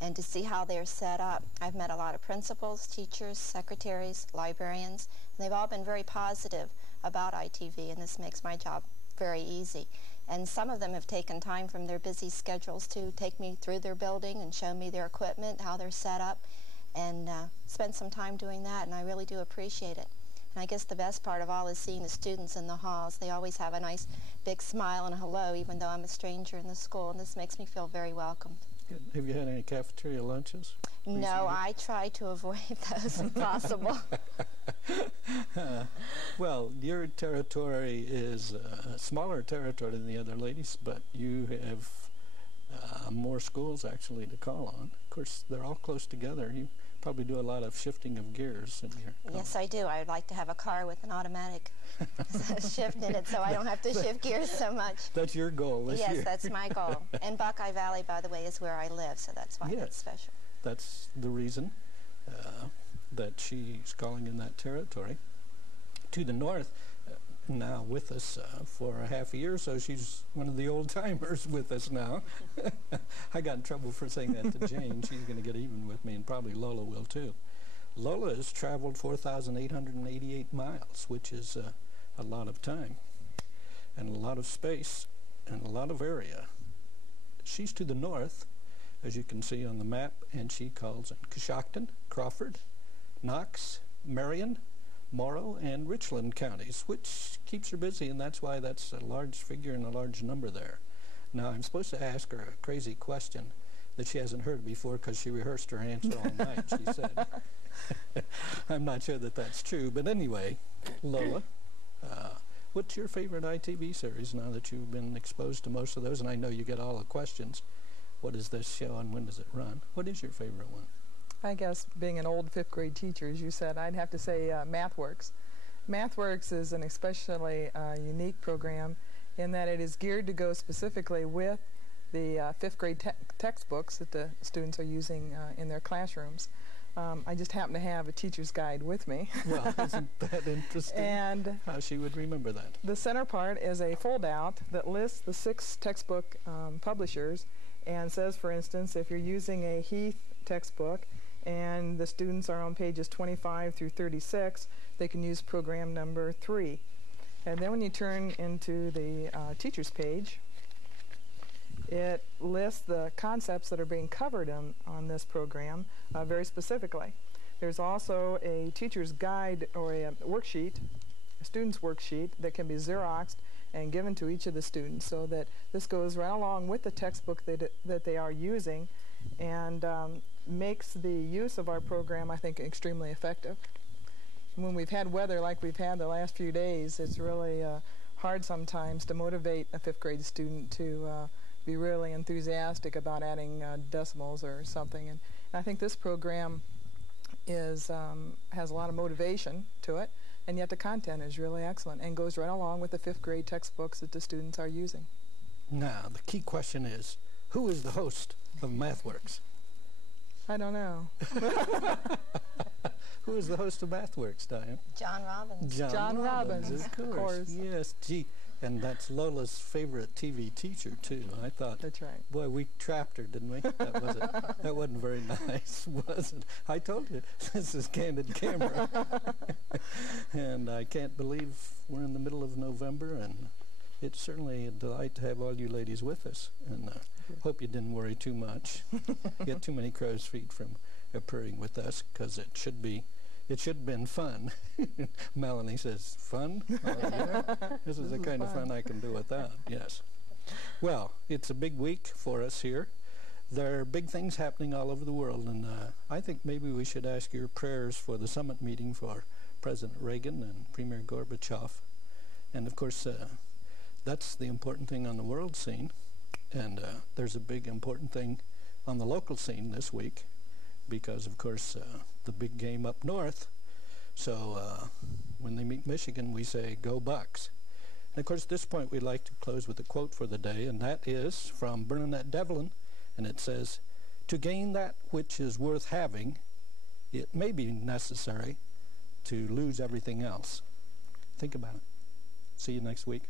and to see how they're set up. I've met a lot of principals, teachers, secretaries, librarians, and they've all been very positive about ITV, and this makes my job very easy. And some of them have taken time from their busy schedules to take me through their building and show me their equipment, how they're set up, and spend some time doing that, and I really do appreciate it. And I guess the best part of all is seeing the students in the halls. They always have a nice big smile and a hello, even though I'm a stranger in the school, and this makes me feel very welcomed. Good. Have you had any cafeteria lunches recently? No, I try to avoid those if possible. Well, your territory is a smaller territory than the other ladies, but you have more schools actually to call on. Of course, they're all close together. You probably do a lot of shifting of gears in your college. Yes, I do. I would like to have a car with an automatic shift in it so I don't have to shift gears so much. That's your goal this year. Yes, that's my goal. And Buckeye Valley, by the way, is where I live, so that's why it's special. That's the reason that she's calling in that territory. To the north, now with us for a half a year, so she's one of the old-timers with us now. I got in trouble for saying that to Jane. She's going to get even with me, and probably Lola will too. Lola has traveled 4,888 miles, which is a lot of time and a lot of space and a lot of area. She's to the north, as you can see on the map, and she calls in Coshocton, Crawford, Knox, Marion, Morrow, and Richland counties, which keeps her busy, and that's why that's a large figure and a large number there. Now, I'm supposed to ask her a crazy question that she hasn't heard before because she rehearsed her answer all night, she said. I'm not sure that that's true, but anyway, Lola, what's your favorite ITV series now that you've been exposed to most of those? And I know you get all the questions. What is this show and when does it run? What is your favorite one? I guess being an old fifth grade teacher, as you said, I'd have to say MathWorks. MathWorks is an especially unique program in that it is geared to go specifically with the fifth grade textbooks that the students are using in their classrooms. I just happen to have a teacher's guide with me. Well, isn't that interesting? And how she would remember that. The center part is a foldout that lists the 6 textbook publishers and says, for instance, if you're using a Heath textbook and the students are on pages 25 through 36, they can use program number 3. And then when you turn into the teacher's page, it lists the concepts that are being covered on this program very specifically. There's also a teacher's guide or a worksheet, a student's worksheet that can be Xeroxed and given to each of the students so that this goes right along with the textbook that they are using and makes the use of our program, I think, extremely effective. When we've had weather like we've had the last few days, it's really hard sometimes to motivate a fifth grade student to be really enthusiastic about adding decimals or something. And I think this program is has a lot of motivation to it, and yet the content is really excellent and goes right along with the fifth grade textbooks that the students are using. Now, the key question is, who is the host of MathWorks? I don't know. Who is the host of MathWorks, Diane? John Robbins. John Robbins, of course. Yes, gee, and that's Lola's favorite TV teacher too. I thought. That's right. Boy, we trapped her, didn't we? That wasn't very nice, was it? I told you this is candid camera, and I can't believe we're in the middle of November, and it's certainly a delight to have all you ladies with us. And hope you didn't worry too much, get too many crow's feet from appearing with us, because it should have been fun. Melanie says, fun? Oh, yeah. This is the kind of fun I can do without, yes. Well, it's a big week for us here. There are big things happening all over the world, and I think maybe we should ask your prayers for the summit meeting for President Reagan and Premier Gorbachev. And of course, that's the important thing on the world scene. And there's a big important thing on the local scene this week because, of course, the big game up north. So when they meet Michigan, we say, go Bucks. And, of course, at this point, we'd like to close with a quote for the day, and that is from Bernadette Devlin, and it says, to gain that which is worth having, it may be necessary to lose everything else. Think about it. See you next week.